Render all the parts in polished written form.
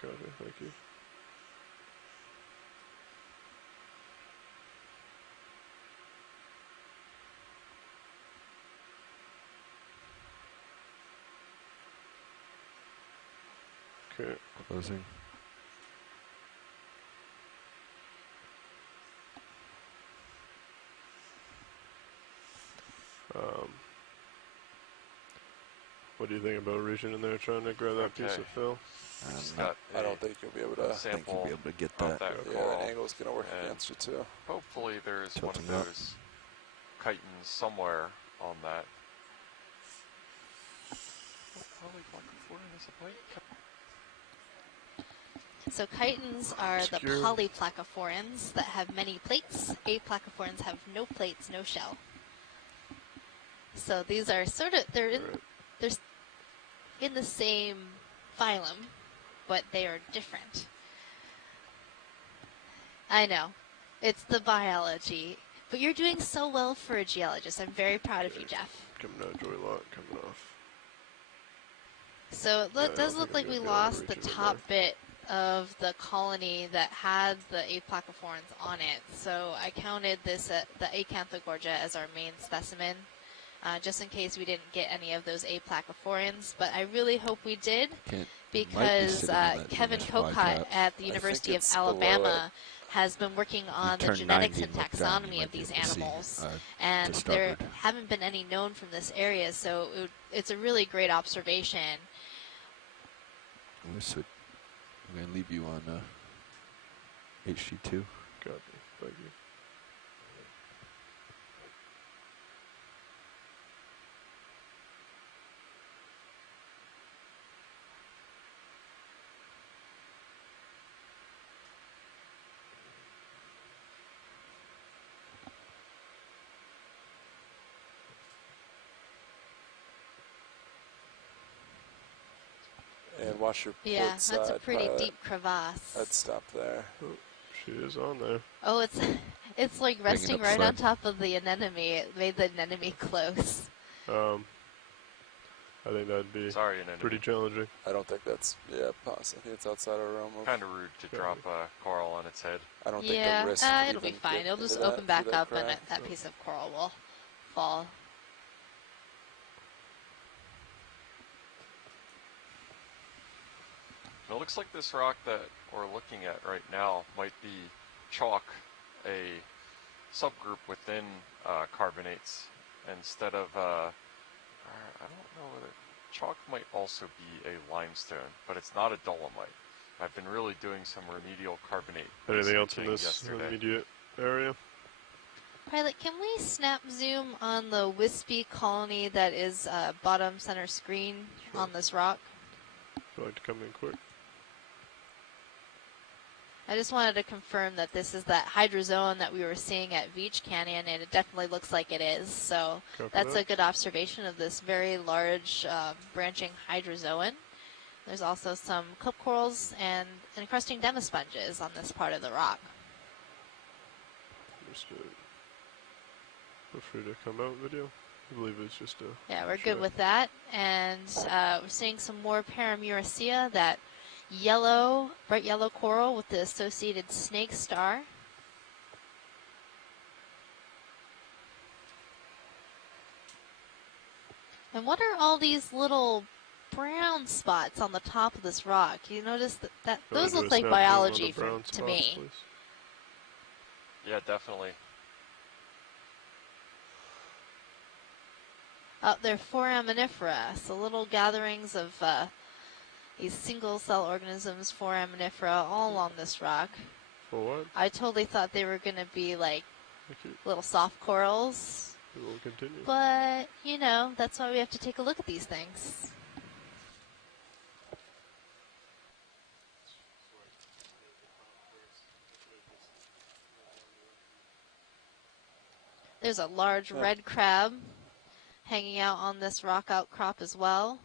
Copy, thank you. Okay. Closing. What do you think about reaching in there trying to grab that piece of fill? I don't think you'll be able to. I think you'll be able to get that. Yeah, an angle's going to work against you too. Hopefully there's Tilting one of those chitons somewhere on that. So chitons are the polyplacophorans that have many plates. Aplacophorans have no plates, no shell. So these are sort of, they're in the same phylum, but they are different. I know, it's the biology, but you're doing so well for a geologist. I'm very proud of you, Jeff. Coming out, joy lock, coming off. So it does look like we lost the top bit of the colony that had the aplacophorans on it. So I counted this at the Acanthogorgia as our main specimen, just in case we didn't get any of those aplacophorans. But I really hope we did, because Kevin Kokot at the University of Alabama has been working on the genetics and taxonomy of these animals, and there haven't been any known from this area, so it's a really great observation. I'm going to leave you on HG2. Copy, thank you. And watch your port that's side, a pretty pilot. deep crevasse. I'd stop there. Oh, she is on there. Oh, it's like resting right on top of the anemone. It made the anemone close. I think that'd be pretty challenging. I don't think that's, possible. I think it's outside our realm. Kind of rude to drop a coral on its head. I don't think the risk it'll be fine. It'll just open back up and that piece of coral will fall. It looks like this rock that we're looking at right now might be chalk, a subgroup within carbonates, instead of, I don't know whether, chalk might also be a limestone, but it's not a dolomite. I've been really doing some remedial carbonate. Anything else in this immediate area? Pilot, can we snap zoom on the wispy colony that is bottom center screen on this rock? Would you like to come in quick? I just wanted to confirm that this is that hydrozoan that we were seeing at Veach Canyon, and it definitely looks like it is. So that's a good observation of this very large branching hydrozoan. There's also some cup corals and encrusting demisponges on this part of the rock. Understood. Feel free to come out video. I believe it's just a... Yeah, we're good with that. And we're seeing some more Paramuricea, that yellow, bright yellow coral with the associated snake star. And what are all these little brown spots on the top of this rock? You notice that those look like biology to me. Please? Yeah, definitely. They're foraminifera, so little gatherings of these single-cell organisms, foraminifera, all along this rock. For what? I totally thought they were going to be like little soft corals. We will continue. But, you know, that's why we have to take a look at these things. There's a large red crab hanging out on this rock outcrop as well.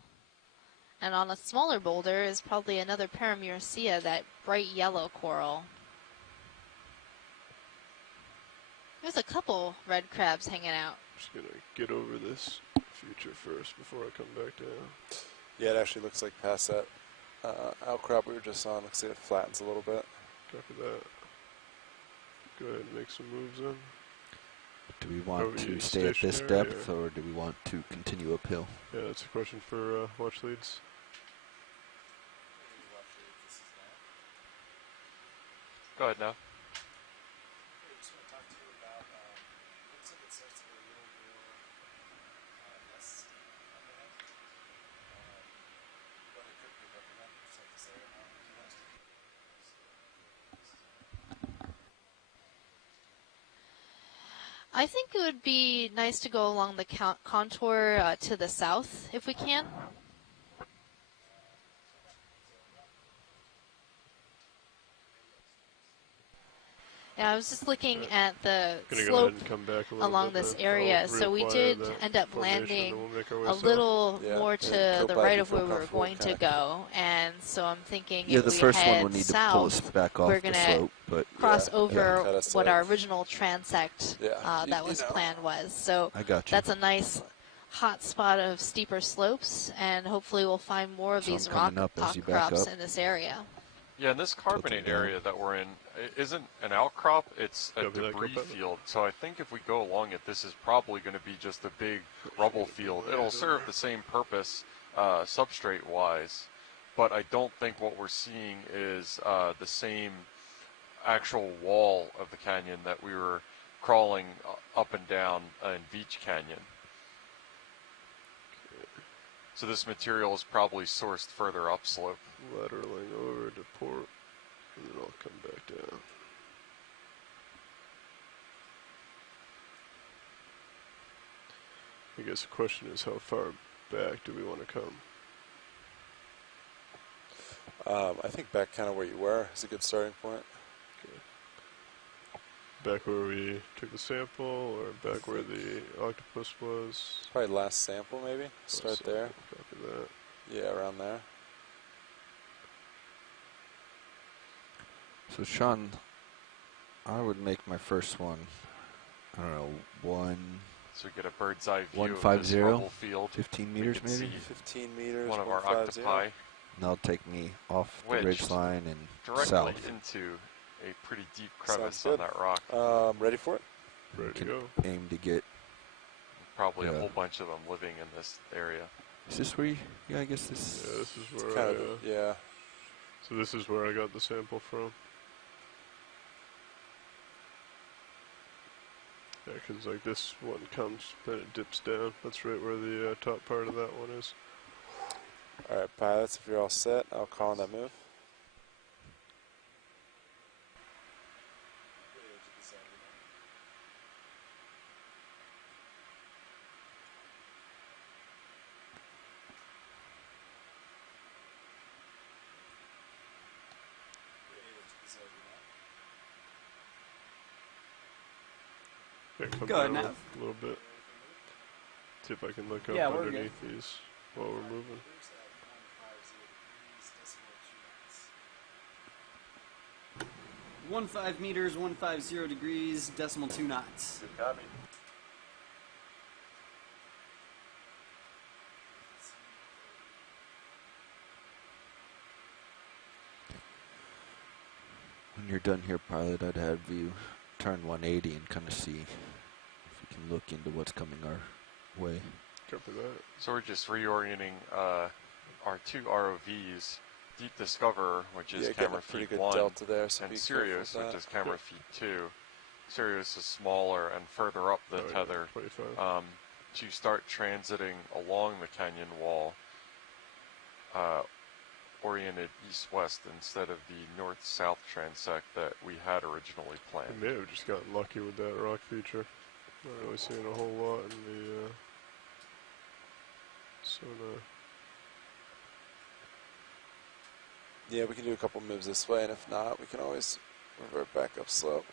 And on a smaller boulder is probably another Paramuricea, that bright yellow coral. There's a couple red crabs hanging out. Just gonna get over this future first before I come back down. Yeah, it actually looks like past that outcrop we were just on. Looks like it flattens a little bit. Copy that. Go ahead and make some moves in. Do we want to you stay at this stationary, depth, or do we want to continue uphill? Yeah, that's a question for watch leads. Go ahead now. I think it would be nice to go along the contour to the south if we can. Yeah, I was just looking at the slope along this area, so we did end up landing a little more to the right of where we were going to go, and so I'm thinking if the we first one will head need to pull us south, back off we're the going slope, to but cross over Cut us what out. our original transect that was planned was. So I got you. that's a nice hot spot of steeper slopes, and hopefully we'll find more of So these I'm rock coming up as you back outcrops up. in this area. Yeah, and this carbonate area that we're in isn't an outcrop, it's a debris field. So I think if we go along it, this is probably going to be just a big rubble field. It'll serve the same purpose substrate-wise, but I don't think what we're seeing is the same actual wall of the canyon that we were crawling up and down in Beach Canyon. So this material is probably sourced further upslope. Lateraling over to port, and then I'll come back down. I guess the question is, how far back do we want to come? I think back kind of where you were is a good starting point. Back where we took the sample, or back where the octopus was? Probably last sample, maybe. Start there. Copy that. Yeah, around there. So Sean, I would make my first one, I don't know, so we get a bird's eye view 150, of this rubble field. 15 meters maybe? 15 meters, one of our 150. octopi. And that'll take me off the Which ridge line and directly south. into a pretty deep crevice Sounds on that rock. Ready for it? Ready to Can go. aim to get. Probably a whole bunch of them living in this area. Is this where you, yeah, I guess this. Yeah, this is where Kind of, yeah. So this is where I got the sample from. Yeah, because like this one comes, then it dips down. That's right where the top part of that one is. All right, pilots, if you're all set, I'll call on that move. Yeah, come Go ahead, down Nav. a little bit. See if I can look Yeah, up we're underneath these while we're moving. One 5 meters, 150 degrees, decimal 2 knots. Good copy. When you're done here, pilot, I'd have you turn 180 and kind of see if you can look into what's coming our way. Copy that. So we're just reorienting our two ROVs, Deep Discoverer, which is camera pretty feed good 1, delta there, so and be Sirius, careful with which that. is camera feed 2. Sirius is smaller and further up the tether 25. to start transiting along the canyon wall, oriented east-west instead of the north-south transect that we had originally We planned. may have just gotten lucky with that rock feature. Not really seeing a whole lot in the sonar. Yeah, we can do a couple moves this way, and if not, we can always revert back up slope.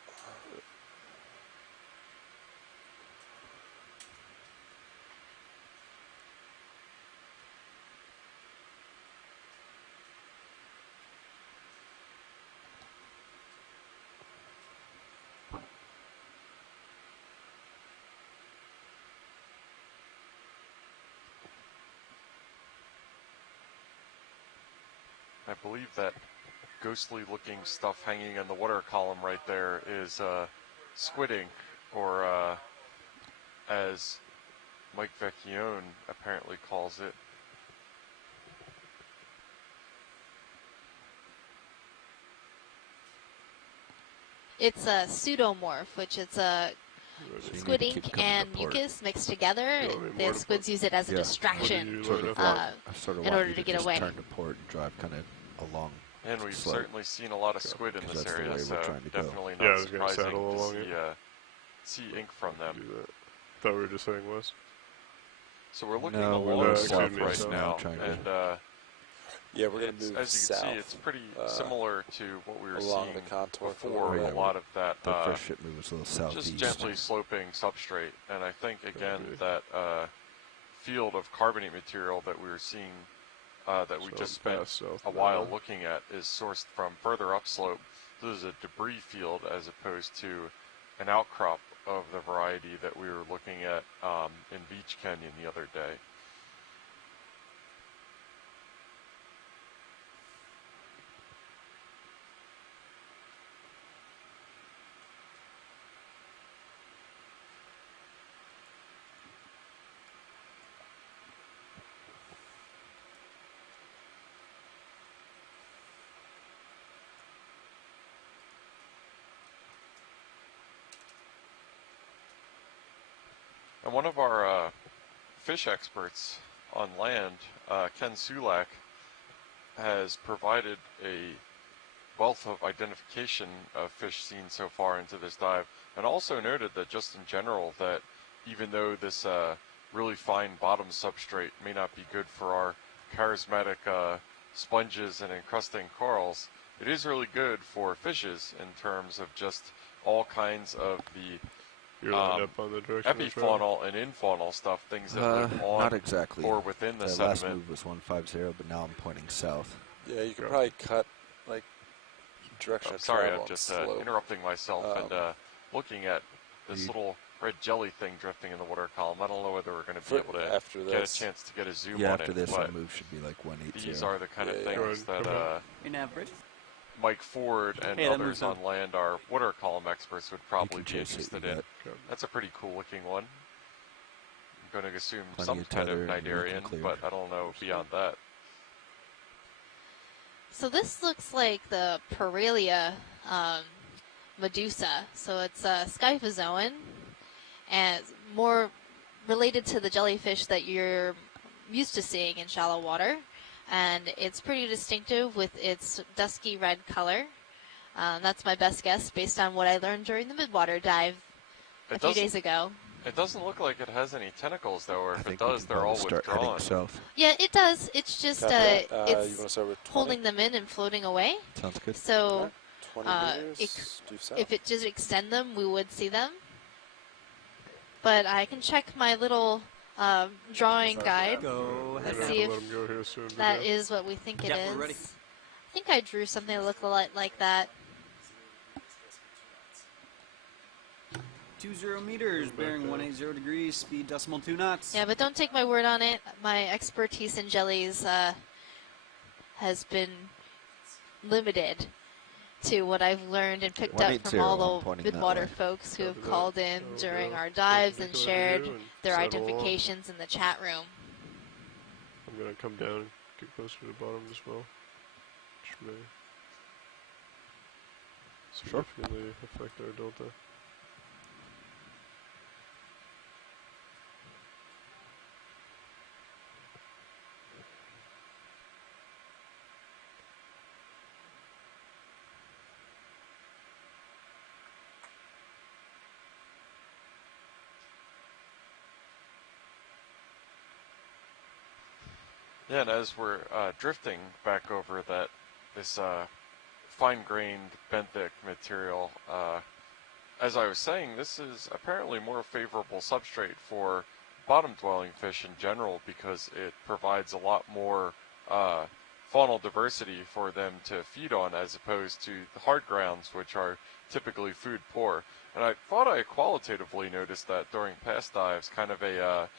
I believe that ghostly looking stuff hanging in the water column right there is squid ink, or as Mike Vecchione apparently calls it. It's a pseudomorph, which is a Ready. squid need to ink keep coming and to port. mucus mixed together. You want me The more to squids port? use it as a Yeah. distraction What do you Sort line of up? want, I sort of in want order you to to get just away. turn to port and drive kind of along. And we've slope. certainly seen a lot of squid in Because this that's the area, way we're so trying to go. definitely Yeah, I not was gonna surprising saddle along to it. see ink from them. Do that. Thought we were just saying west. So we're looking No, we're along looking the slope southwest right now, now, trying to- and Yeah, we're gonna it's, move as you south. can see, it's pretty similar to what we were along seeing the contour for a before. little A bit. lot of that The first ship move was a little southeast. just gently sloping substrate, and I think again Maybe. that field of carbonate material that we were seeing, that we So just spent past south a while now. looking at, is sourced from further upslope. This is a debris field as opposed to an outcrop of the variety that we were looking at in Beach Canyon the other day. And one of our fish experts on land, Ken Sulak, has provided a wealth of identification of fish seen so far into this dive, and also noted that just in general that even though this really fine bottom substrate may not be good for our charismatic sponges and encrusting corals, it is really good for fishes in terms of just all kinds of the You're lined up on the direction of travel. epifaunal and infaunal stuff, things that live on Not exactly. or within the last sediment. move was 150, but now I'm pointing south. Yeah, you could Yeah. probably cut like direction I'm of sorry, travel I'm and just slope. interrupting myself and looking at this little red jelly thing drifting in the water column. I don't know whether we're going to be able to after get a this. chance to get a zoom Yeah, on after it, this, but our move should be like 180. these are the kind of Yeah, things Go ahead, that come on. Your nav bridge. Mike Ford and Hey, that others moves on down. land, our water column experts, would probably can be chase it, interested you in. got That's a pretty cool looking one. I'm going to assume Plenty some of kind of tether and you can cnidarian, clear. but I don't know beyond that. So this looks like the Paralia medusa. So it's a scyphozoan, and more related to the jellyfish that you're used to seeing in shallow water. And it's pretty distinctive with its dusky red color. That's my best guess based on what I learned during the midwater dive a few days ago. It doesn't look like it has any tentacles, though, or I if it think we does, can they're probably all start withdrawn. heading south. Yeah, it does. It's just Copy that. You want it's to start with 20? holding them in and floating away. Sounds good. So 20 meters, due south. if it does extend them, we would see them. But I can check my little drawing guide. Go We're ahead. gonna see have to if let 'em go here soon. That is what we think it Yep, is. we're ready. I think I drew something that looked a lot like that. 20 meters, bearing 180 degrees, speed decimal 2 knots. Yeah, but don't take my word on it. My expertise in jellies has been limited to what I've learned and picked up from 180, I'm all the pointing that midwater way. folks who have Copy that. called in I'll during go our dives and perpendicular to shared you and their saddle along. identifications in the chat room. I'm gonna come down and get closer to the bottom as well. Which may significantly affect our delta. Yeah, and as we're drifting back over this fine-grained benthic material, as I was saying, this is apparently more favorable substrate for bottom-dwelling fish in general because it provides a lot more faunal diversity for them to feed on as opposed to the hard grounds, which are typically food poor. And I thought I qualitatively noticed that during past dives, kind of a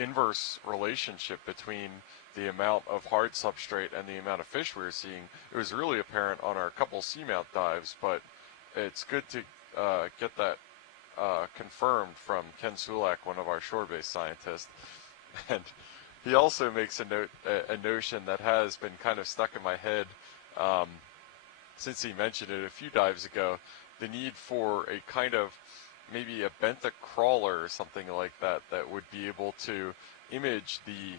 inverse relationship between the amount of hard substrate and the amount of fish we were seeing. It was really apparent on our couple seamount dives, but it's good to get that confirmed from Ken Sulak, one of our shore-based scientists. And he also makes a notion that has been kind of stuck in my head since he mentioned it a few dives ago, the need for a kind of maybe a benthic crawler or something like that that would be able to image the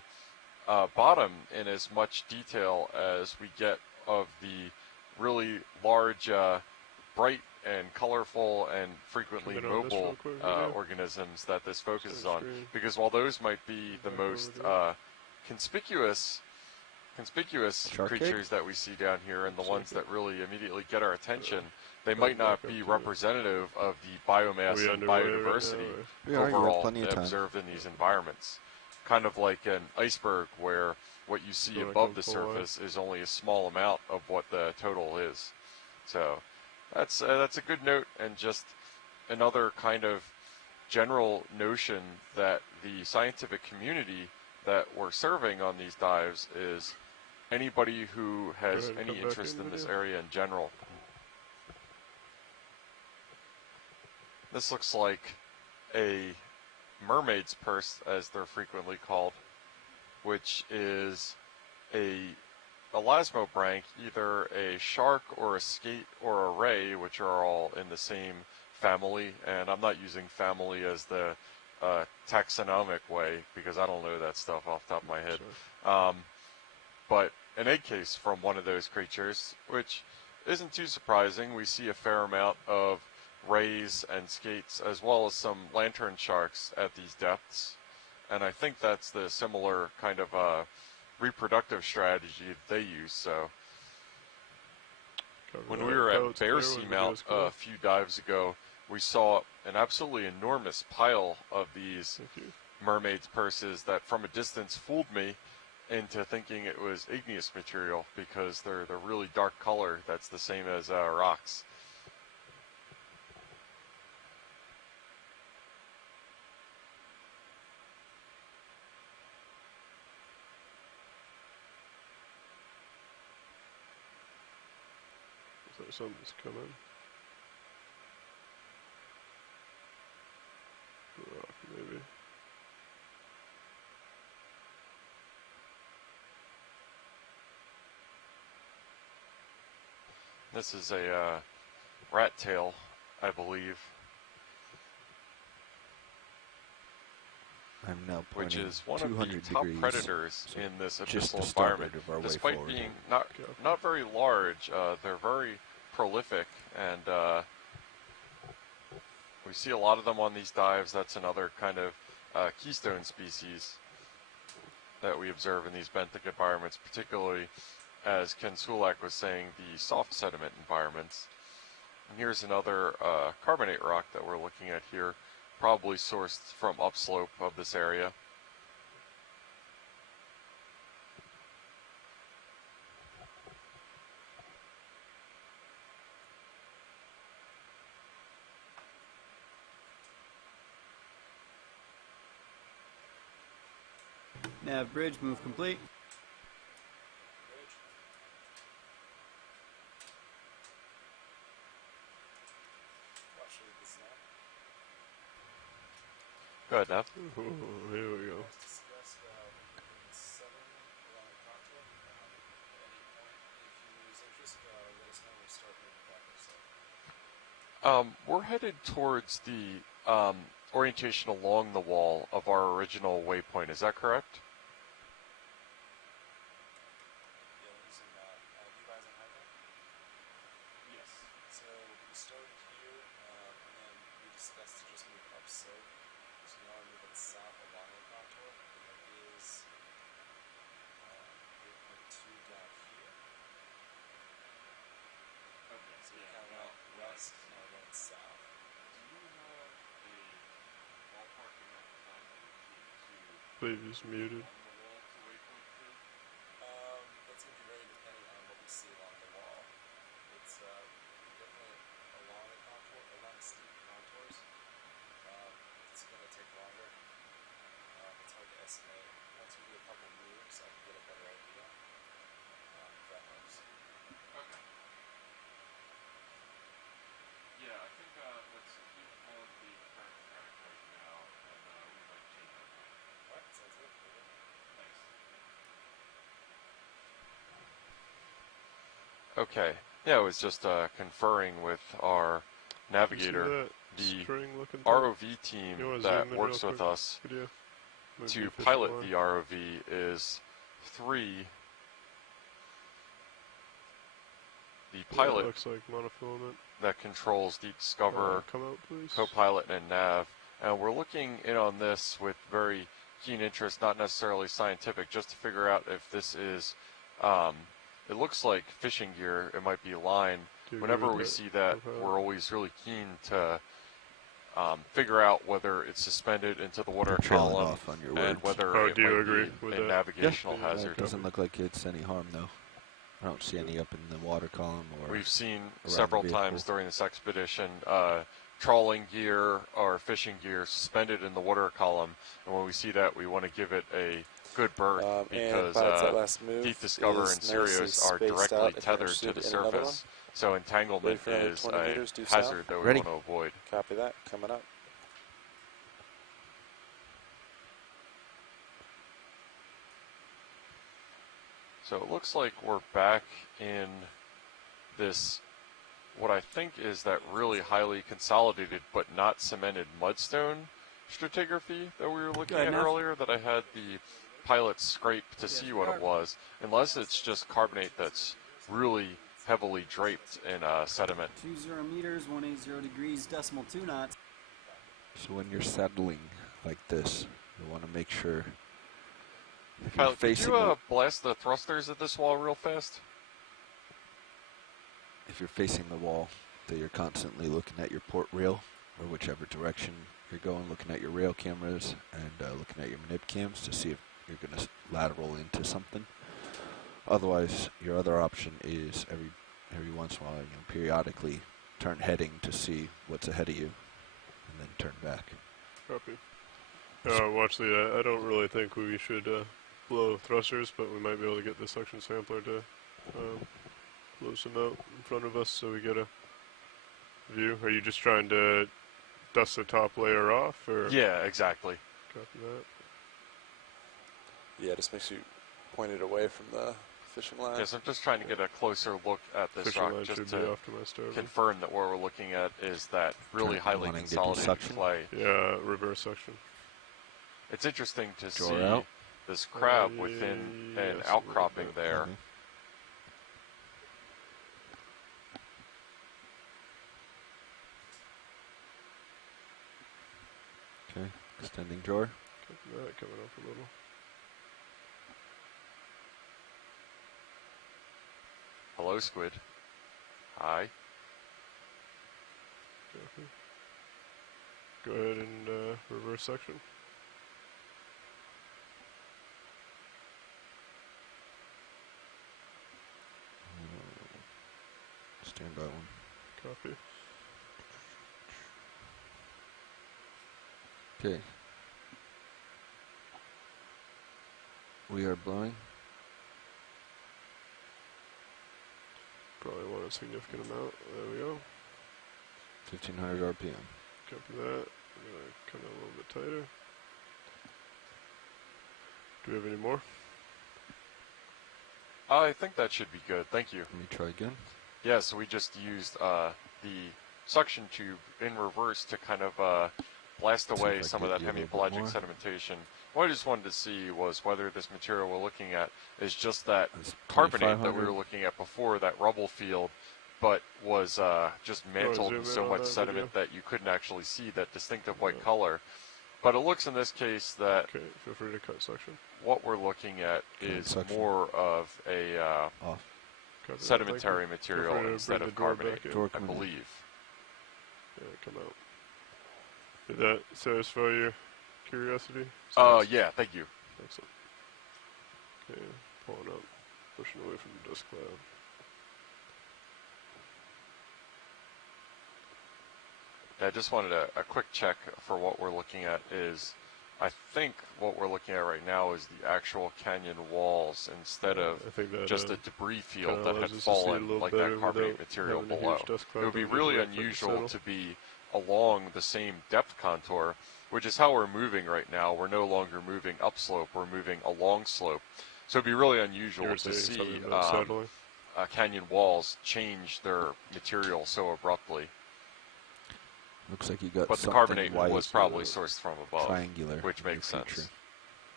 bottom in as much detail as we get of the really large, bright and colorful and frequently mobile organisms that this focuses on. Because while those might be the most conspicuous creatures that we see down here and the ones that really immediately get our attention, they might not be representative of the biomass and biodiversity overall observed in these environments. Kind of like an iceberg where what you see above the surface is only a small amount of what the total is. So that's a good note, and just another kind of general notion that the scientific community that we're serving on these dives is anybody who has any interest in this area in general. This looks like a mermaid's purse, as they're frequently called, which is a elasmobranch, either a shark or a skate or a ray, which are all in the same family. And I'm not using family as the taxonomic way, because I don't know that stuff off the top of my head. Sure. But an egg case from one of those creatures, which isn't too surprising. We see a fair amount of rays and skates, as well as some lantern sharks at these depths. And I think that's the similar kind of reproductive strategy that they use. So when we were at Bear Seamount a few dives ago, we saw an absolutely enormous pile of these mermaid's purses that from a distance fooled me into thinking it was igneous material, because they're really dark color that's the same as rocks. Something's coming. Rock, maybe. This is a rat tail, I believe. I'm now which pointing is one of the 200 top degrees, predators so in this just abyssal the start environment. of our way Despite forward. being not very large, they're very prolific, and we see a lot of them on these dives. That's another kind of keystone species that we observe in these benthic environments, particularly, as Ken Sulak was saying, the soft sediment environments. And here's another carbonate rock that we're looking at here, probably sourced from upslope of this area. Nav bridge, move complete. Go ahead, Nav. Oh, here we go. We're headed towards the orientation along the wall of our original waypoint. Is that correct? I believe he's muted. That's going to be very dependent on what we see along the wall. It's definitely along the contour, along steep contours. It's going to take longer. It's hard to estimate Okay. Yeah, it was just conferring with our navigator. that The string looking thing? ROV team You wanna that zoom in works real with quick? us Video? Might be to fishing pilot line. the ROV is 3. The Yeah, it pilot looks like monofilament. that controls the Discover, Come out, please. co-pilot, and nav. And we're looking in on this with very keen interest, not necessarily scientific, just to figure out if this is, it looks like fishing gear, it might be line. Do you agree Whenever with we that, see that, co-pilot? we're always really keen to figure out whether it's suspended into the water You're trailing column off on your and words. whether Oh, it do you might agree be with a that? navigational Yeah, hazard. It doesn't look like it's any harm, though. I don't see any up in the water column or. We've seen the several vehicle. times during this expedition trawling gear or fishing gear suspended in the water column, and when we see that, we want to give it a good berth And because pilots, that last move Deep Discover is and Sirius nicely are spaced directly out if you're tethered to interested the in another surface, so entanglement Ready for another is 20 a meters due hazard south? that we Ready. want to avoid. Copy that. Coming up. So it looks like we're back in this, what I think is that really highly consolidated but not cemented mudstone stratigraphy that we were looking ahead, at Neff. earlier that I had the pilot scrape to see what it was, unless it's just carbonate that's really heavily draped in sediment. 20 meters, 180 degrees, decimal 2 knots. So when you're settling like this, you want to make sure if you're Pilot, could facing you blast the thrusters at this wall real fast? if you're facing the wall, that you're constantly looking at your port rail or whichever direction you're going, looking at your rail cameras and looking at your manip cams to see if you're going to lateral into something. Otherwise, your other option is every once in a while, periodically turn heading to see what's ahead of you, and then turn back. Copy. Watch the. I don't really think we should blow thrusters, but we might be able to get the suction sampler to blow some out in front of us so we get a view. Are you just trying to dust the top layer off, or? Yeah, exactly. Copy that. Yeah, just makes you point it away from the fishing line. Yes, I'm just trying to get a closer look at this Fishing rock line just should be to off to my starboard. confirm that what we're looking at is that really Turn- highly wanting to do consolidated suction? clay. Yeah, reverse section. It's interesting to Draw see out. this crab within an yes, outcropping a little there. Okay. Okay, extending drawer. Copy that, coming up a little. Hello, squid. Hi. Copy. Go ahead and reverse section. Stand by one. Copy. Okay. We are blowing. Probably want a significant amount. There we go. 1500 RPM. Copy that. I'm gonna come in a little bit tighter. Do we have any more? I think that should be good. Thank you. Let me try again. Yeah, so we just used the suction tube in reverse to kind of blast See if away I some of get that you a little bit hemipelagic more. sedimentation. What I just wanted to see was whether this material we're looking at is just that That's carbonate that we 2500. were looking at before, that rubble field, but was just mantled zoom with in so on much that sediment video. that you couldn't actually see that distinctive white Yeah. color. But it looks in this case that Okay, feel free to cut section. what we're looking at Okay, is suction. more of a Off. Copy that, sedimentary thank material free to instead bring of the door carbonate, back in. Door I coming in. believe. you. Yeah, come out. Did that satisfy your curiosity? Yeah, thank you. Excellent. Okay, pulling up, pushing away from the dust cloud. Yeah, I just wanted a quick check for what we're looking at is, I think what we're looking at right now is the actual canyon walls instead of I think that, just a debris field kinda that allows had us to see a fallen little like better that carbonate without material having a huge below. dust cloud It would be that we really just wait for it to unusual settle. to be along the same depth contour, which is how we're moving right now. We're no longer moving upslope, we're moving along slope. So it'd be really You unusual were to saying see something about settling? canyon walls change their material so abruptly. Looks like you got But the something carbonate white, was probably sourced from above, triangular, which in your makes sense. feature.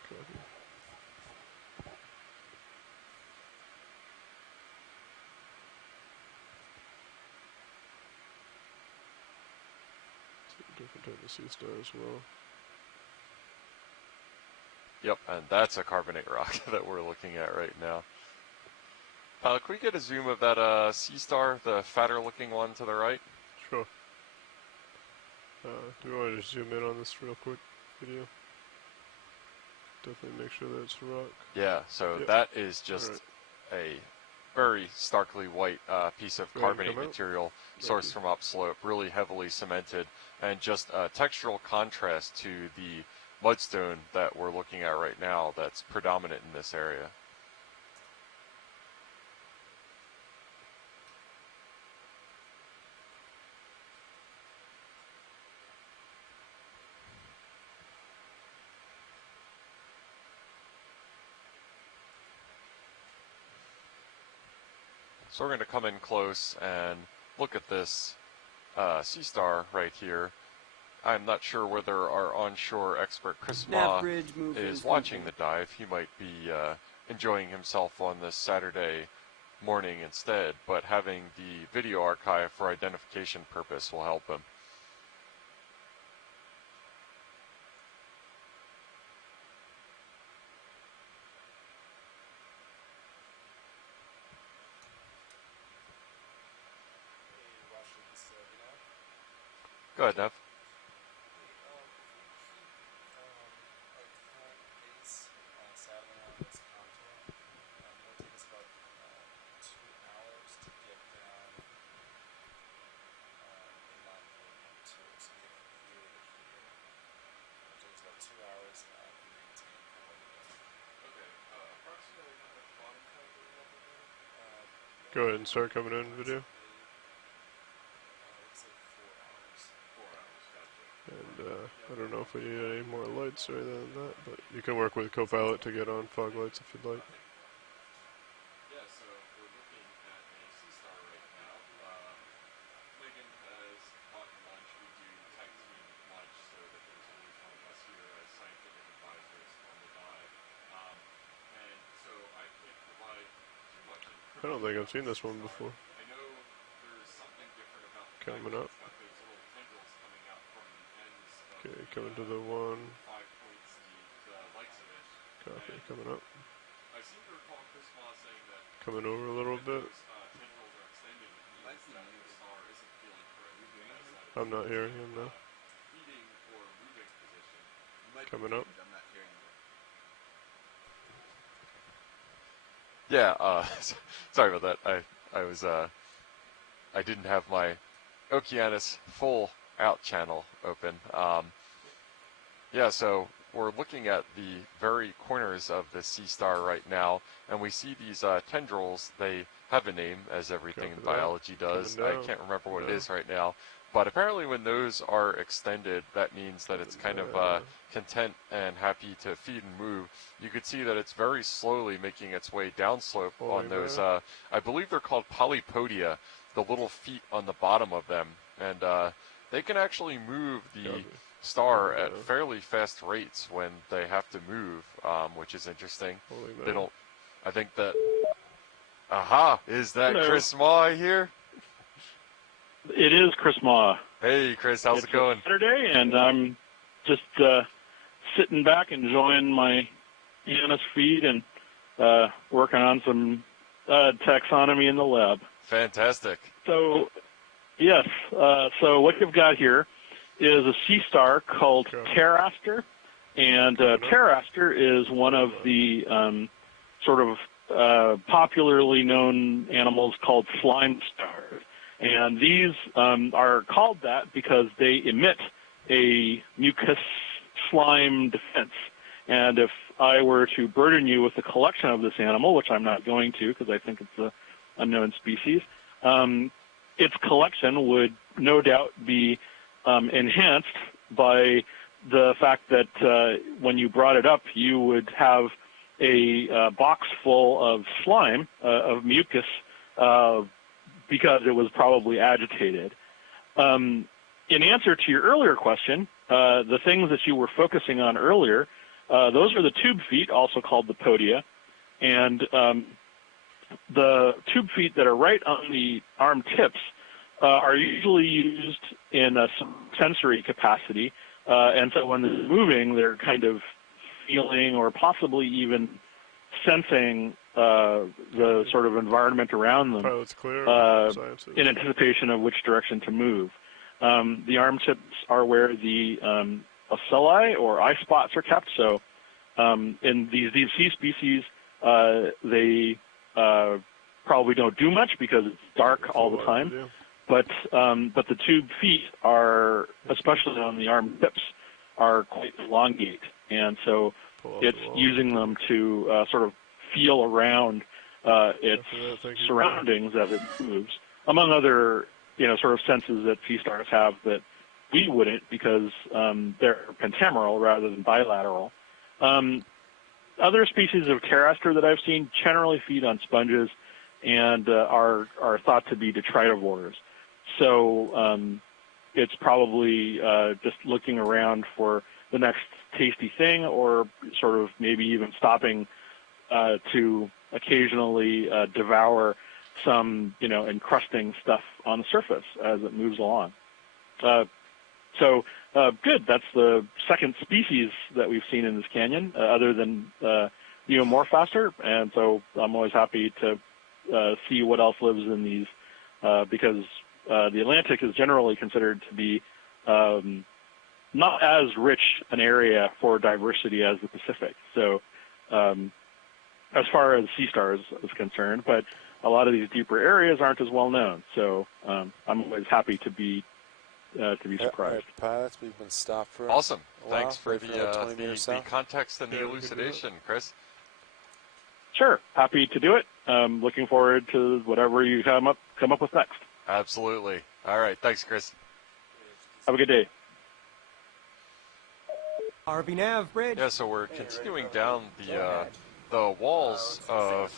Copy. Different type of sea star as well. Yep, and that's a carbonate rock that we're looking at right now. Can we get a zoom of that sea star, the fatter looking one to the right? Sure. Do you want to just zoom in on this real quick video? Definitely make sure that it's rock. Yeah, so Yep. that is just a very starkly white piece of Go ahead and carbonate come out. material Thank sourced you. from upslope, really heavily cemented, and just a textural contrast to the mudstone that we're looking at right now that's predominant in this area. So we're going to come in close and look at this sea star right here. I'm not sure whether our onshore expert Chris Nav Ma bridge move is watching the dive. He might be enjoying himself on this Saturday morning instead, but having the video archive for identification purpose will help him. Go ahead, Nev. Go ahead and start coming in video. And I don't know if we need any more lights or anything than that, but you can work with Copilot to get on fog lights if you'd like. Yeah, so we're looking at a sea star right now. Megan has bought lunch. We do tag team lunch so that there's always one of us here as scientific advisors on the dive. And so I can't provide too much information. I don't think I've seen this one before. I know there's something different about the Coming up. It's got those little tendrils coming out from the ends of Okay, coming to the one. 5 points, the lights of it. Copy, coming up. I seem to recall Chris Ma saying that Coming over a little bit. tendrils are extended, it means that the star isn't feeling correct. I'm not hearing him now. Feeding or moving position. Coming up. Yeah, sorry about that. I didn't have my Okeanos full out channel open. Yeah, so we're looking at the very corners of the sea star right now, and we see these tendrils. They have a name, as everything in biology does. I can't remember what it is right now. But apparently when those are extended, that means that it's kind of content and happy to feed and move. You could see that it's very slowly making its way downslope on those, I believe they're called polypodia, the little feet on the bottom of them. And they can actually move the star at fairly fast rates when they have to move, which is interesting. They don't, I think that, aha, is that Hello. Chris Ma here? It is Chris Ma. Hey, Chris, how's it going? Saturday, and I'm just sitting back enjoying my Okeanos feed and working on some taxonomy in the lab. Fantastic. So, yes, so what you've got here is a sea star called Pteraster, and Pteraster is one of the sort of popularly known animals called slime stars. And these are called that because they emit a mucus slime defense. And if I were to burden you with a collection of this animal, which I'm not going to because I think it's an unknown species, its collection would no doubt be enhanced by the fact that when you brought it up, you would have a box full of slime, of mucus, because it was probably agitated. In answer to your earlier question, the things that you were focusing on earlier, those are the tube feet, also called the podia, and the tube feet that are right on the arm tips are usually used in a sensory capacity, and so when they're moving, they're kind of feeling or possibly even sensing the sort of environment around them in anticipation of which direction to move. The arm tips are where the ocelli or eye spots are kept. So in these deep sea species, they probably don't do much because it's dark all the time. But the tube feet are, especially on the arm tips, are quite elongate, and so it's using them to sort of feel around its surroundings as it moves, among other sort of senses that sea stars have that we wouldn't, because they're pentameral rather than bilateral. Other species of pteraster that I've seen generally feed on sponges and are thought to be detritivores. So it's probably just looking around for the next tasty thing, or sort of maybe even stopping to occasionally devour some, encrusting stuff on the surface as it moves along. So good. That's the second species that we've seen in this canyon, other than Neomorphaster, and so I'm always happy to see what else lives in these, because the Atlantic is generally considered to be not as rich an area for diversity as the Pacific. So as far as sea stars is concerned, but a lot of these deeper areas aren't as well known. So I'm always happy to be surprised. All right, pilots, we've been stopped for awesome. a while. Thanks for the context and the elucidation, Chris. Sure, happy to do it. Looking forward to whatever you come up with next. Absolutely. All right, thanks, Chris. Have a good day. RV Nav Bridge. Yeah, so we're continuing down the walls of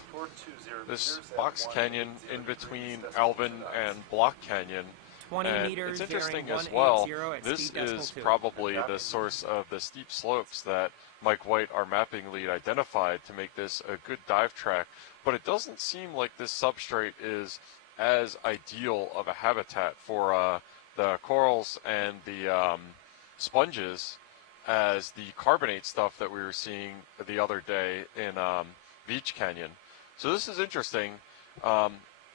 this box canyon in between Alvin and Block Canyon. 20 and meters, it's interesting bearing as well. 180 at This speed is .2. probably the source of the steep slopes that Mike White, our mapping lead, identified to make this a good dive track. But it doesn't seem like this substrate is as ideal of a habitat for the corals and the sponges as the carbonate stuff that we were seeing the other day in Beach Canyon. So this is interesting.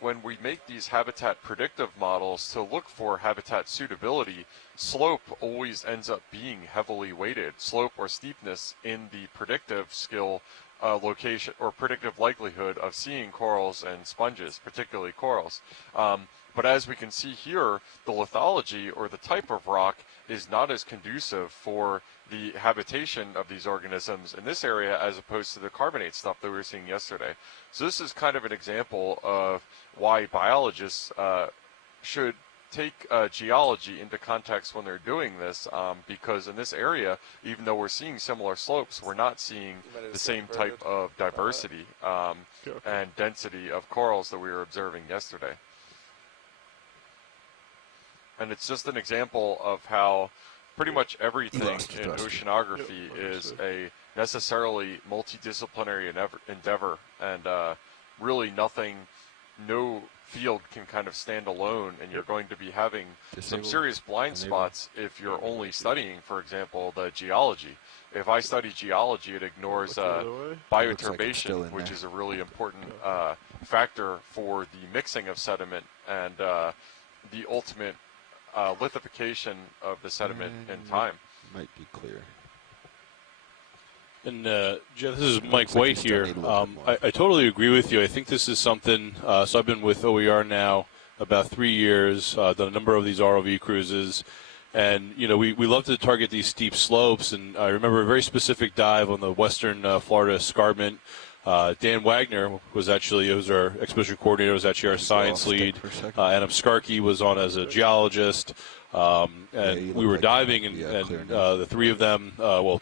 When we make these habitat predictive models to look for habitat suitability, slope always ends up being heavily weighted. Slope or steepness in the predictive skill location or predictive likelihood of seeing corals and sponges, particularly corals. But as we can see here, the lithology or the type of rock is not as conducive for the habitation of these organisms in this area as opposed to the carbonate stuff that we were seeing yesterday. So this is kind of an example of why biologists should take geology into context when they're doing this, because in this area, even though we're seeing similar slopes, we're not seeing the same type of diversity and density of corals that we were observing yesterday. And it's just an example of how pretty much everything in oceanography is a necessarily multidisciplinary endeavor, and really no field can kind of stand alone, and you're going to be having some serious blind spots if you're only studying, for example, the geology. If I study geology, it ignores bioturbation, which is a really important factor for the mixing of sediment and the ultimate lithification of the sediment in time. Might be clear. And Jeff, this is Mike White here. I totally agree with you. I think this is something. So I've been with OER now about 3 years. Done a number of these ROV cruises, and we love to target these steep slopes. And I remember a very specific dive on the western Florida escarpment, Dan Wagner was our expedition coordinator, was actually our science lead. Adam Skarke was on as a geologist. And we were diving, and the three of them,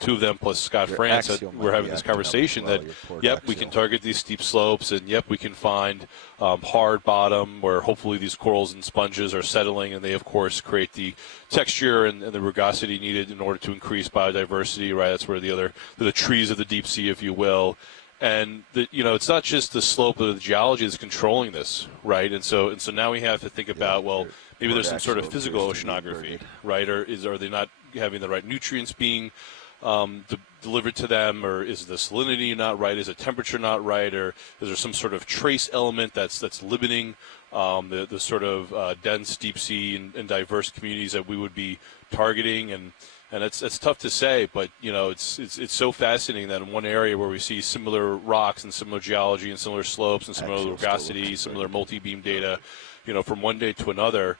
two of them plus Scott France, we're having this conversation that, yep, we can target these steep slopes, and yep, we can find hard bottom where hopefully these corals and sponges are settling, and they, of course, create the texture and the rugosity needed in order to increase biodiversity, right? That's where the trees of the deep sea, if you will. And it's not just the slope of the geology that's controlling this, right? And so now we have to think about, well, maybe there's some sort of physical oceanography, right? Or are they not having the right nutrients being delivered to them, or is the salinity not right? Is the temperature not right, or is there some sort of trace element that's limiting the sort of dense deep sea and diverse communities that we would be targeting? And it's tough to say, but it's so fascinating that in one area where we see similar rocks and similar geology and similar slopes and similar rugosity, similar multi-beam data, from one day to another,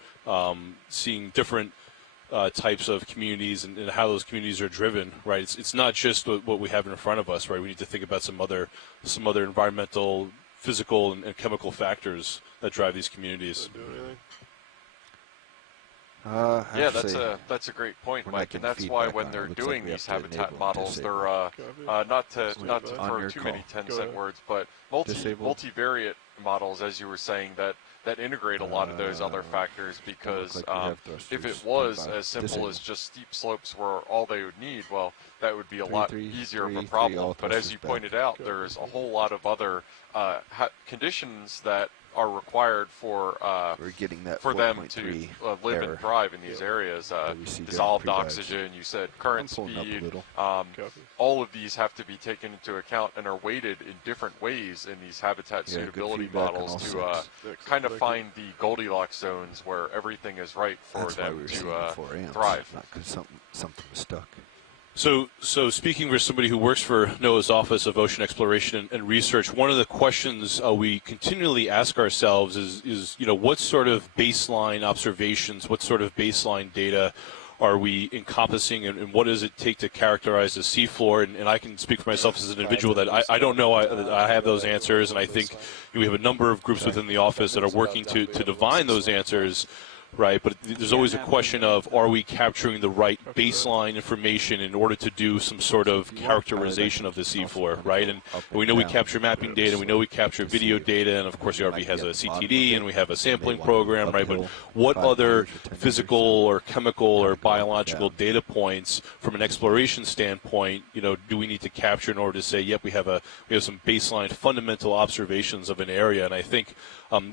seeing different types of communities and how those communities are driven, right? It's not just what we have in front of us, right? We need to think about some other environmental, physical, and chemical factors that drive these communities. That's a great point, Mike, and that's why when they're doing these habitat models, they're not to throw too many 10-cent words, but multivariate models, as you were saying, that integrate a lot of those other factors, because if it was as simple as just steep slopes were all they would need, well, that would be a lot easier of a problem. But as you pointed out, there's a whole lot of other conditions that are required for them to live and thrive in these areas. Dissolved oxygen, you said current speed, all of these have to be taken into account and are weighted in different ways in these habitat suitability models to kind of find the Goldilocks zones where everything is right for them to thrive. Not because something was stuck. So speaking with somebody who works for NOAA's Office of Ocean Exploration and Research, one of the questions we continually ask ourselves is what sort of baseline observations, what sort of baseline data are we encompassing, and what does it take to characterize the seafloor? And I can speak for myself as an individual that I don't know I have those answers, and I think we have a number of groups within the office that are working to divine those answers. Right, but there's always a question of, are we capturing the right baseline information in order to do some sort of characterization of the seafloor, right? And we know we capture mapping data, we know we capture video data, and of course the RV has a CTD, and we have a sampling program, right? But what other physical or chemical or biological data points from an exploration standpoint, do we need to capture in order to say, yep, we have some baseline fundamental observations of an area? And I think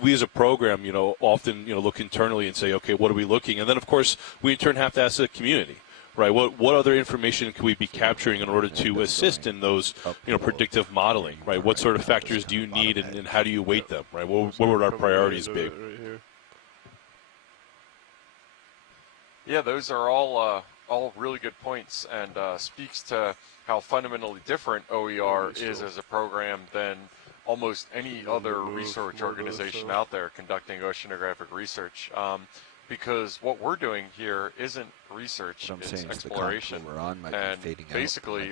we as a program, often, look internally and say, okay, what are we looking? And then, of course, we in turn have to ask the community, right? What other information can we be capturing in order to assist in those, predictive modeling, right? What sort of factors do you need, and how do you weight them, right? What would our priorities be? Yeah, those are all really good points, and speaks to how fundamentally different OER is as a program than almost any other research organization out there conducting oceanographic research, because what we're doing here isn't research, it's exploration. And basically,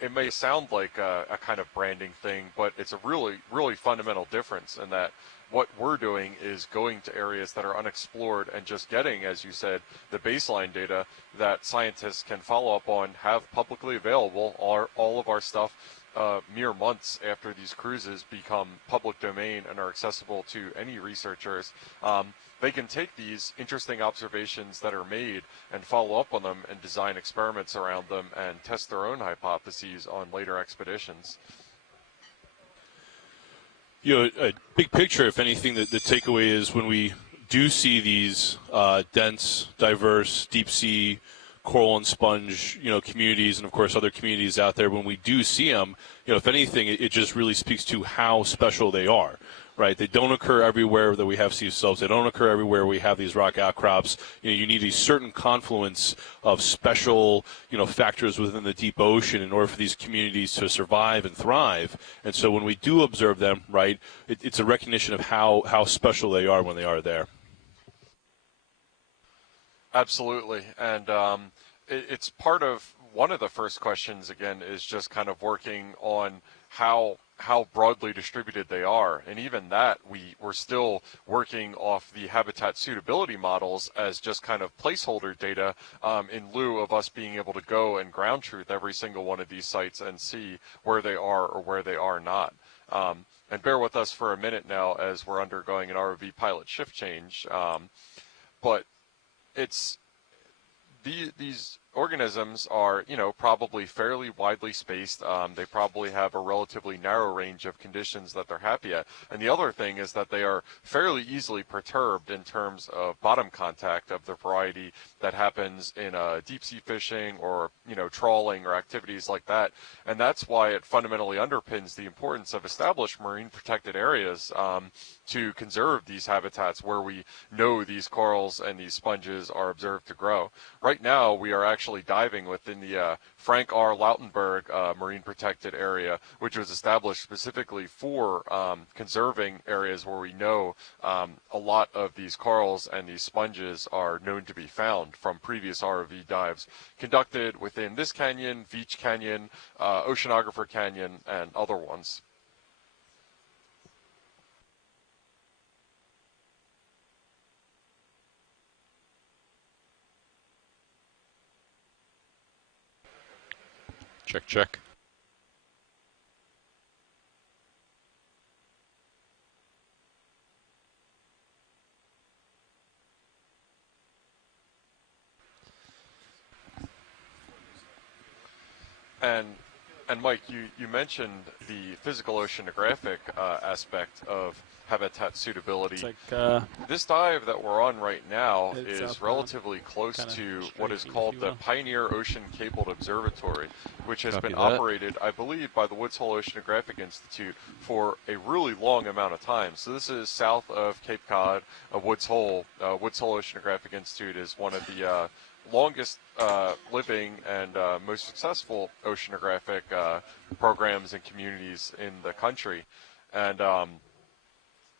it may sound like a kind of branding thing, but it's a really, really fundamental difference in that what we're doing is going to areas that are unexplored and just getting, as you said, the baseline data that scientists can follow up on, have publicly available, all of our stuff mere months after these cruises become public domain and are accessible to any researchers. They can take these interesting observations that are made and follow up on them and design experiments around them and test their own hypotheses on later expeditions. A big picture, if anything, the takeaway is when we do see these dense, diverse, deep sea coral and sponge, communities, and of course other communities out there, when we do see them, if anything, it just really speaks to how special they are, right? They don't occur everywhere that we have sea slopes. They don't occur everywhere we have these rock outcrops. You need a certain confluence of special, factors within the deep ocean in order for these communities to survive and thrive. And so when we do observe them, right, it's a recognition of how special they are when they are there. Absolutely, and it's part of one of the first questions, again, is just kind of working on how broadly distributed they are. And even that, we're still working off the habitat suitability models as just kind of placeholder data in lieu of us being able to go and ground truth every single one of these sites and see where they are or where they are not. And bear with us for a minute now as we're undergoing an ROV pilot shift change. But it's these organisms are, probably fairly widely spaced. They probably have a relatively narrow range of conditions that they're happy at. And the other thing is that they are fairly easily perturbed in terms of bottom contact of the variety that happens in deep sea fishing or, trawling or activities like that. And that's why it fundamentally underpins the importance of established marine protected areas to conserve these habitats where we know these corals and these sponges are observed to grow. Right now, we are actually diving within the Frank R. Lautenberg Marine Protected Area, which was established specifically for conserving areas where we know a lot of these corals and these sponges are known to be found from previous ROV dives conducted within this canyon, Veach Canyon, Oceanographer Canyon, and other ones. Check, check. And Mike, you mentioned the physical oceanographic aspect of habitat suitability. It's like, this dive that we're on right now is relatively close to what is called the Pioneer Ocean Cabled Observatory, which has been operated, I believe, by the Woods Hole Oceanographic Institute for a really long amount of time. So this is south of Cape Cod, Woods Hole. Woods Hole Oceanographic Institute is one of the longest living and most successful oceanographic programs and communities in the country. And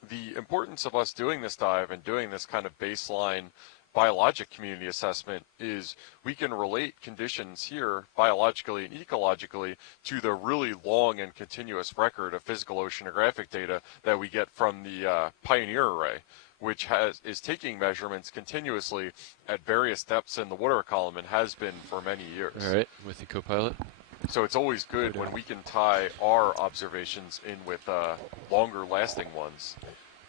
the importance of us doing this dive and doing this kind of baseline biologic community assessment is we can relate conditions here biologically and ecologically to the really long and continuous record of physical oceanographic data that we get from the Pioneer Array, which is taking measurements continuously at various depths in the water column and has been for many years. All right, with you, co-pilot. So it's always good when we can tie our observations in with longer lasting ones.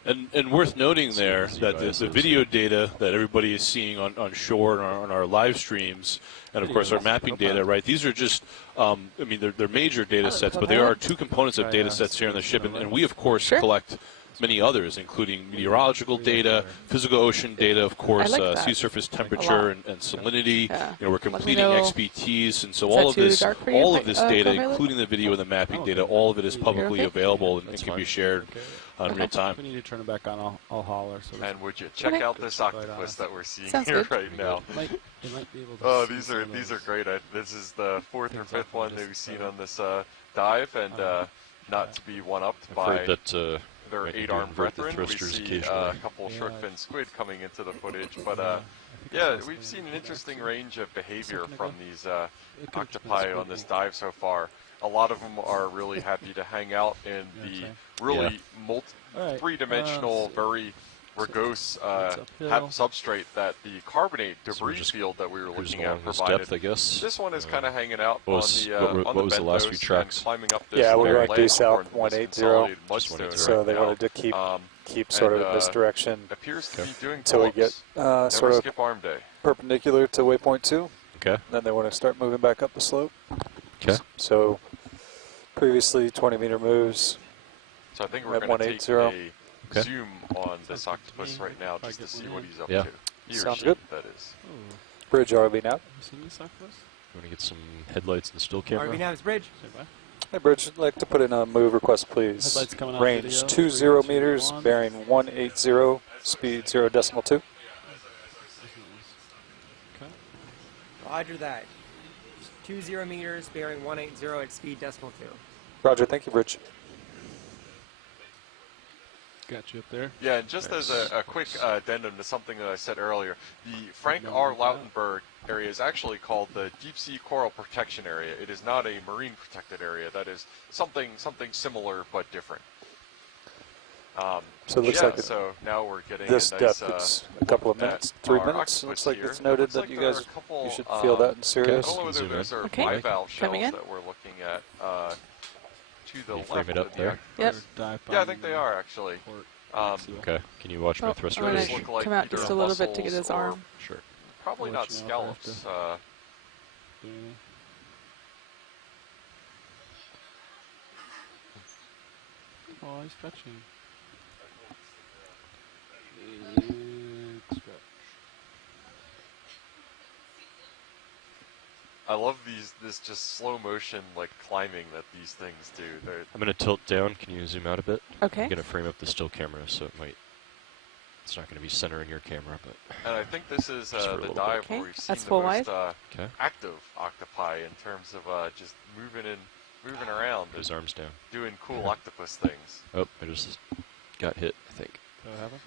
And worth noting there that the video data that everybody is seeing on shore and on our live streams, and of course our mapping data, right? These are just, I mean, they're major data sets, but there are two components of data sets here on the ship, and we of course collect many others, including meteorological data, physical ocean data, of course, sea surface temperature and salinity. Yeah. We're completing XBTs, and so all of this data, including the video and the mapping data, all of it is publicly available and can be shared in real time. If we need to turn it back on, I'll holler. So and would you check out this octopus that we're seeing Sounds here good. right now? They might be able to Oh, these are great. This is the fourth or fifth one that we've seen on this dive, and not to be one-upped by their eight-armed brethren. We see a couple short-fin squid coming into the footage, but yeah, we've seen an interesting range of behavior from these octopi on this dive so far. A lot of them are really happy to hang out in the really three-dimensional, very rugose substrate that the carbonate debris field that we were looking at provided. Depth, I guess. This one is kind of hanging out on what was the last few tracks? Climbing up this we're going due south 180, mudstone so they wanted to keep sort of in this direction appears to be doing until we get sort of skip arm day. perpendicular to waypoint 2. Okay. Then they want to start moving back up the slope. Okay. So previously 20-meter moves. So I think we're at going to take 180. a zoom on this octopus right now just to see what he's up to. He or Sounds she, good. that is. Bridge ROV now. seen this octopus? You want to get some headlights and still camera? RV Nav's bridge. Hey, Bridge, I'd like to put in a move request, please. Headlights coming out Range video. 20 meters, bearing 180, speed 0.2. Roger that. 20 meters, bearing 180 at speed 0.2. Roger, thank you, Bridge. Got you up there. Yeah, and just as a quick addendum to something that I said earlier, the Frank R. Lautenberg area is actually called the Deep Sea Coral Protection Area. It is not a marine protected area. That is something similar but different. So it looks like so now we're getting this a nice, depth, it's a couple of minutes, 3 minutes. Looks like it's noted that you guys you should feel that in Sirius. I don't know whether those are Okay. bivalve shells Coming in. that we're looking at to the Can you left frame it up of there? the Yep. Yeah, I think they are actually. Okay. Can you watch my thruster? I'm Those gonna look like come out either just a little bit to get mussels his or arm. Sure. Probably I'll not let you know if I have to scallops. do anything. Oh, he's stretching. Big stretch. I love this just slow motion like climbing that these things do. I'm going to tilt down. Can you zoom out a bit? Okay. I'm going to frame up the still camera, so it's not going to be centering your camera, but. And I think this is Just for a the little dive bit. where Okay, we've seen that's the full most Okay. active octopi in terms of just moving around. His and arms down. Doing cool octopus things. Oh, I just got hit, I think.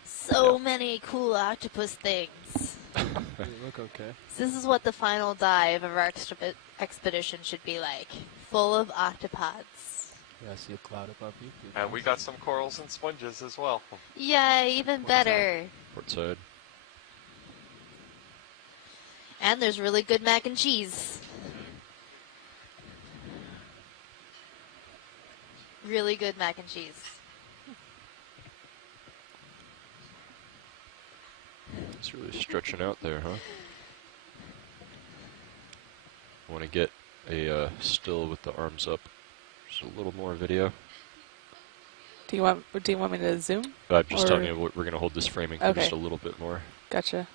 So many cool octopus things. You look okay. So this is what the final dive of our expedition should be like. Full of octopods. Yeah, I see a cloud above you. And we got some corals and sponges as well. Yeah, even better. Port side. And there's really good mac and cheese. Really good mac and cheese. It's really stretching out there, huh? Want to get a still with the arms up. Just a little more video. Do you want me to zoom? I'm just Or- telling you, we're going to hold this framing for Okay. just a little bit more. Gotcha.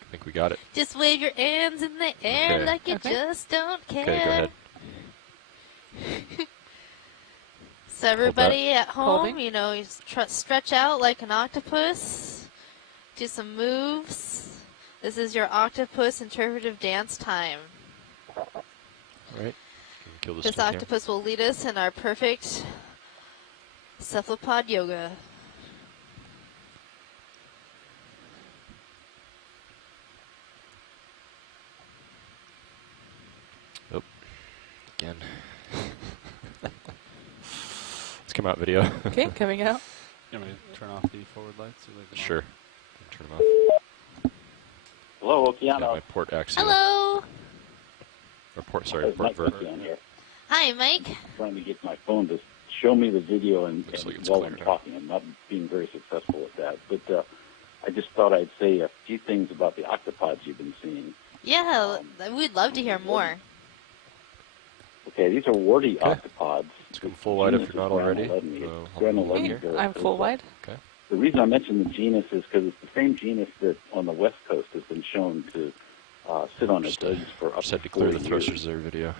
I think we got it. Just wave your hands in the air Okay. like you Okay. just don't care. Okay, go ahead. So everybody at home, Holding. you know, you stretch out like an octopus. Do some moves. This is your octopus interpretive dance time. All right. Can you kill this This still cam? octopus will lead us in our perfect cephalopod yoga. Oh, again. Let's come out video. Okay, coming out. You want me to turn off the forward lights? Or leave them on? Sure. Turn them off. Hello, Got Okeanos. my port axial. Hello. Or port, sorry, port vert. Mike on here. Hi, Mike. Trying to get my phone to show me the video and Looks like it's while clear I'm now. talking. I'm not being very successful at that. But I just thought I'd say a few things about the octopods you've been seeing. Yeah, we'd love to hear more. Okay, these are warty octopods. Let's go full wide if Genus you're not is already. Granulodon Okay, I'm full wide. Okay. The reason I mentioned the genus is because it's the same genus that on the west coast has been shown to sit on its eggs for up Just to had to clear 4 the years. thrusters there, video.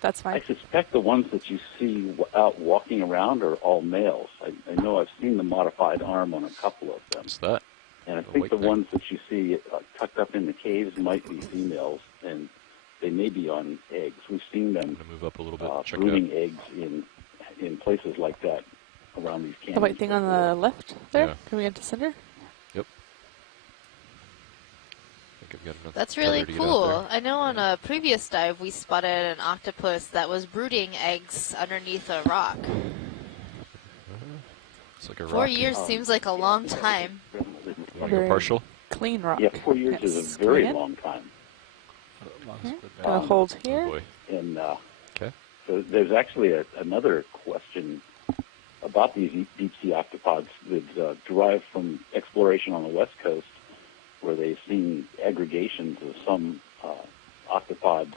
That's I fine. suspect the ones that you see out walking around are all males. I know I've seen the modified arm on a couple of them. What's that? And I The think white the thing. ones that you see tucked up in the caves might be females, and they may be on eggs. We've seen them I'm going to move up a little bit. Check it brooding out. eggs in places like that around these canyons. The white thing on the left there, Yeah. coming into center. Yep. I think I've got enough That's tether really to get out cool. there. I know on a previous dive we spotted an octopus that was brooding eggs underneath a rock. It's like a 4 rock. years seems like a long time. You want to go Very partial? Clean rock. Yeah, 4 years Yes, is a very coming in. long time. Gonna hold Oh here. boy. And Okay. so there's actually another question about these deep sea octopods that's derived from exploration on the west coast, where they've seen aggregations of some octopods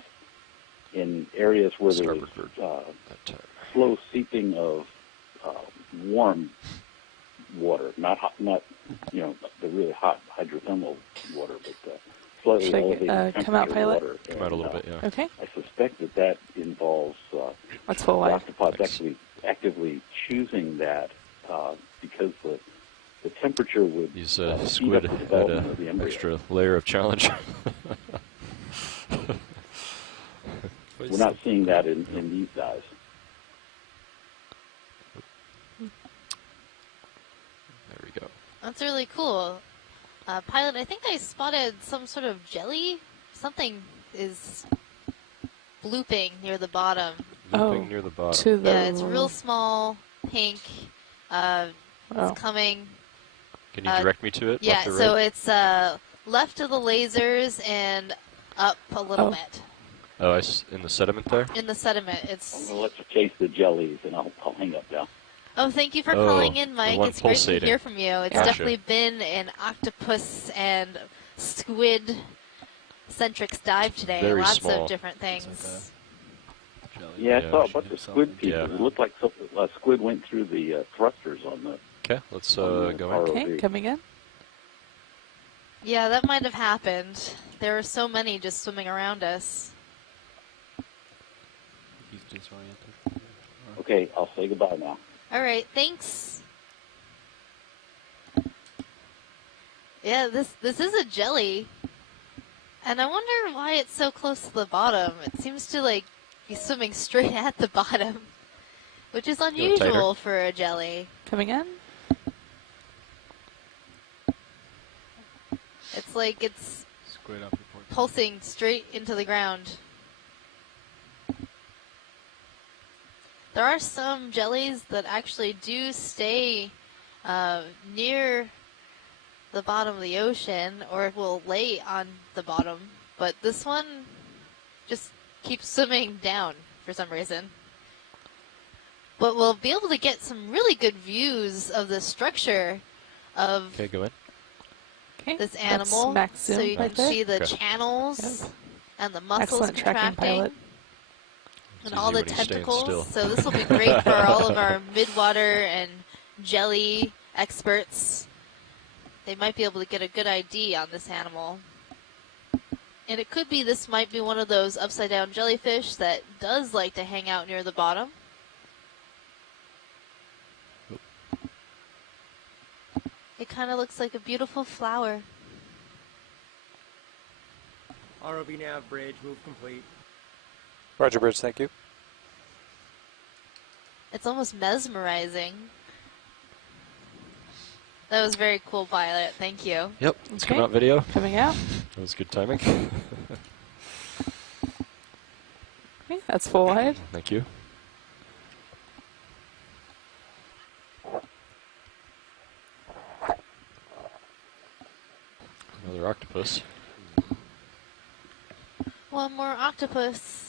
in areas where there's Starboard bird. That time. slow seeping of warm water, not hot, not the really hot hydrothermal water, but slightly Should I elevated come out, temperature pilot? water. Come out a little bit, yeah. Okay. I suspect that involves Let's full the wide. octopods Thanks. actually actively choosing that because the temperature would These speed up squid the had development of the an embryo. extra layer of challenge. We're not seeing that in these guys. That's really cool. Pilot, I think I spotted some sort of jelly. Something is blooping near the bottom. Looping near the bottom. Yeah, it's real small, pink. It's coming. Can you direct me to it? Yeah, left or so right? it's left of the lasers and up a little bit. Oh, in the sediment there? In the sediment. It's. I'm going to let you chase the jellies, and I'll hang up now. Oh, thank you for calling in, Mike. It's great to hear from you. It's definitely been an octopus and squid-centric dive today. Very Lots small. of different things. Yeah, I saw a bunch of squid pieces. It looked like a squid went through the thrusters on the. Okay, let's go in. Okay, coming in. Yeah, that might have happened. There are so many just swimming around us. He's disoriented. Okay, I'll say goodbye now. All right, thanks. Yeah, this is a jelly. And I wonder why it's so close to the bottom. It seems to be swimming straight at the bottom, which is unusual for a jelly. Coming in. It's like it's pulsing straight into the ground. There are some jellies that actually do stay near the bottom of the ocean, or will lay on the bottom, but this one just keeps swimming down for some reason. But we'll be able to get some really good views of the structure of go in. this animal. Max so zoom you can see the channels and the muscles Excellent tracking, contracting. pilot. And all the tentacles. So this will be great for all of our midwater and jelly experts. They might be able to get a good ID on this animal. And it could be this might be one of those upside down jellyfish that does like to hang out near the bottom. It kind of looks like a beautiful flower. ROV nav bridge, move complete. Roger, Bridge, thank you. It's almost mesmerizing. That was very cool, Pilot. Thank you. Yep, it's coming out video. Coming out. That was good timing. Okay, that's full wide. Thank you. Another octopus. One more octopus.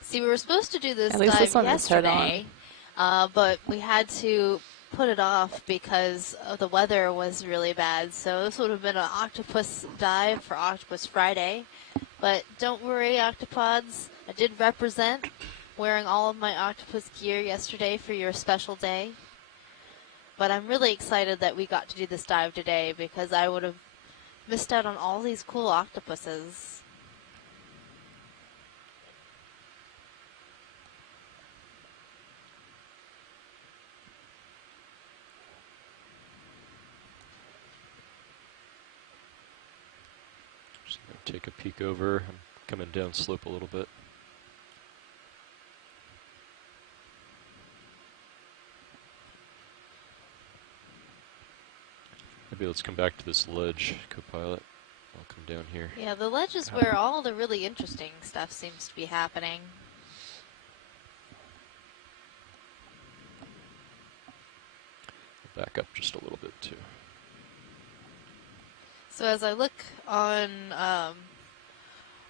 See, we were supposed to do this At least dive this one is head yesterday, but we had to put it off because the weather was really bad. So this would have been an octopus dive for Octopus Friday. But don't worry, octopods. I did represent wearing all of my octopus gear yesterday for your special day. But I'm really excited that we got to do this dive today because I would have missed out on all these cool octopuses. Just going to take a peek over. I'm coming down slope a little bit. Maybe let's come back to this ledge, co-pilot. I'll come down here. Yeah, the ledge is where all the really interesting stuff seems to be happening. Back up just a little bit too. So as I look on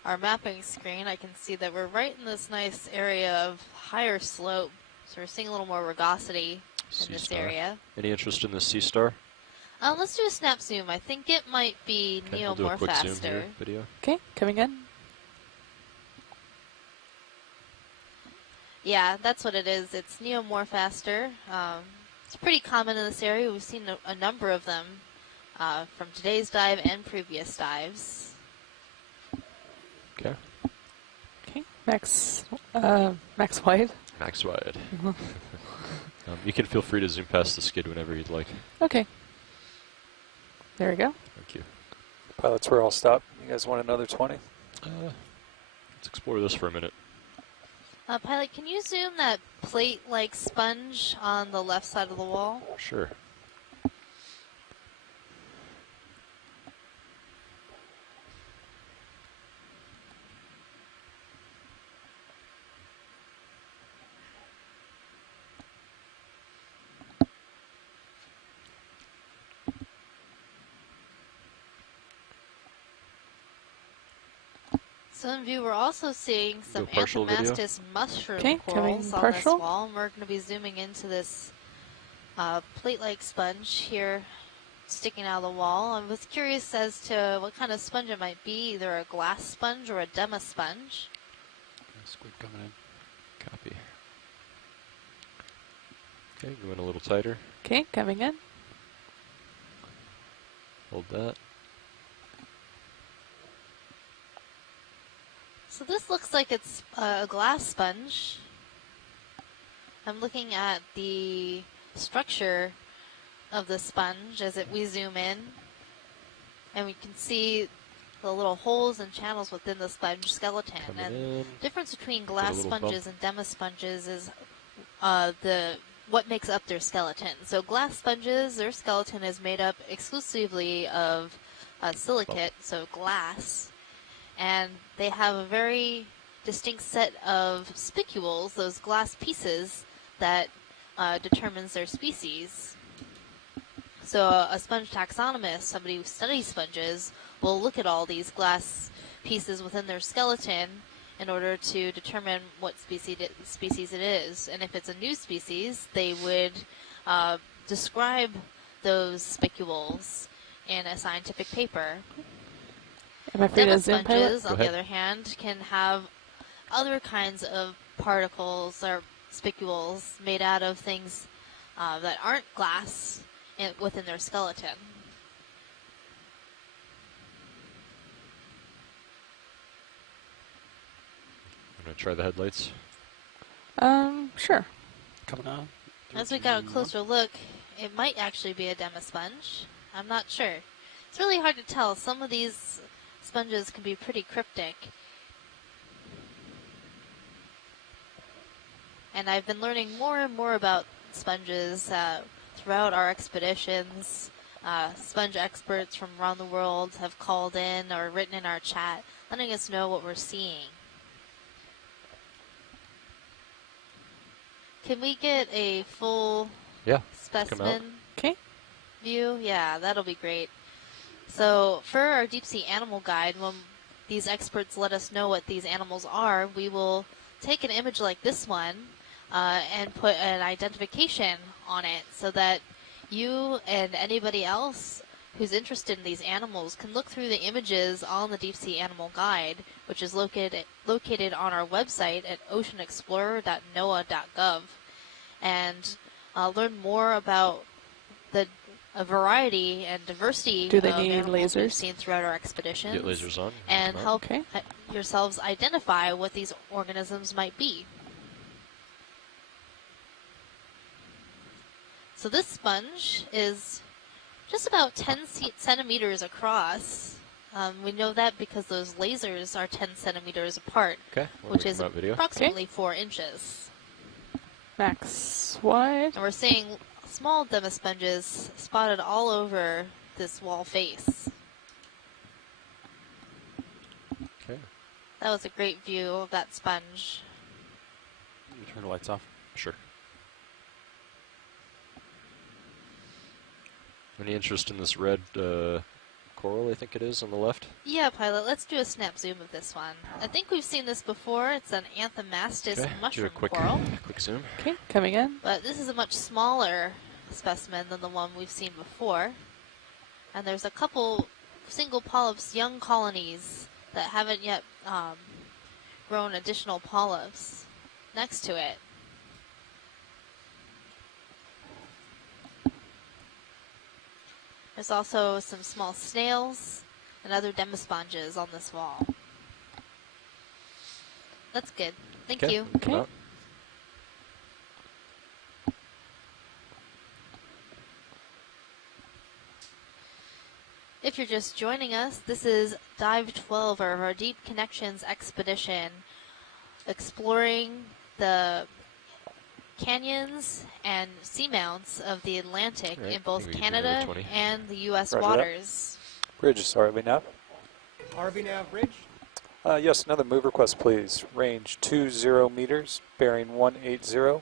our mapping screen, I can see that we're right in this nice area of higher slope. So we're seeing a little more rugosity in this area. Any interest in this sea star? Let's do a snap zoom. I think it might be We'll do a quick zoom Neomorphaster. here, video. Okay, coming in. Yeah, that's what it is. It's Neomorphaster. It's pretty common in this area. We've seen a number of them from today's dive and previous dives. Okay. Okay, max wide. Max wide. You can feel free to zoom past the skid whenever you'd like. Okay. There we go. Thank you. Pilots, we're all stopped. You guys want another 20? Let's explore this for a minute. Pilot, can you zoom that plate-like sponge on the left side of the wall? Sure. Some of you were also seeing some partial video. Anthomastus mushroom Okay, corals on partial. this wall. We're going to be zooming into this plate-like sponge here sticking out of the wall. I was curious as to what kind of sponge it might be, either a glass sponge or a demo sponge. Squid coming in. Copy. Okay, go in a little tighter. Okay, coming in. Hold that. So this looks like it's a glass sponge. I'm looking at the structure of the sponge as we zoom in, and we can see the little holes and channels within the sponge skeleton. Coming And in. the difference between glass little sponges bump. and demo sponges is what makes up their skeleton. So glass sponges, their skeleton is made up exclusively of silicate, so glass, and they have a very distinct set of spicules, those glass pieces, that determines their species. So a sponge taxonomist, somebody who studies sponges, will look at all these glass pieces within their skeleton in order to determine what species it is. And if it's a new species, they would describe those spicules in a scientific paper. Am I free Demo to zoom, pilot? sponges, on the other hand, can have other kinds of particles or spicules made out of things that aren't glass within their skeleton. I'm going to try the headlights. Sure. Coming on. As we got a closer look, it might actually be a demo sponge. I'm not sure. It's really hard to tell. Some of these sponges can be pretty cryptic. And I've been learning more and more about sponges throughout our expeditions. Sponge experts from around the world have called in or written in our chat, letting us know what we're seeing. Can we get a full specimen view? Yeah, that'll be great. So for our deep sea animal guide, when these experts let us know what these animals are, we will take an image like this one and put an identification on it so that you and anybody else who's interested in these animals can look through the images on the Deep Sea Animal Guide, which is located on our website at oceanexplorer.noaa.gov, and learn more about a variety and diversity Do they of need animals we've lasers? seen throughout our expeditions. Get lasers on. And Come on. help yourselves identify what these organisms might be. So this sponge is just about 10 centimeters across. We know that because those lasers are 10 centimeters apart, which is approximately 4 inches. Max wide. And we're seeing small demo sponges spotted all over this wall face. Okay. That was a great view of that sponge. Can you turn the lights off? Sure. Any interest in this red coral, I think it is, on the left? Yeah, pilot, let's do a snap zoom of this one. I think we've seen this before. It's an Anthomastus mushroom coral. Quick zoom. Okay, coming in. But this is a much smaller specimen than the one we've seen before. And there's a couple single polyps, young colonies, that haven't yet grown additional polyps next to it. There's also some small snails and other demosponges on this wall. That's good. Thank you. Come out. If you're just joining us, this is Dive 12 of our Deep Connections expedition, exploring the canyons and seamounts of the Atlantic Right, in both I think we can do Canada another 20. and the U.S. Roger that. waters. Bridge is ROV nav. ROV nav bridge. Yes, another move request, please. Range 20 meters, bearing 180,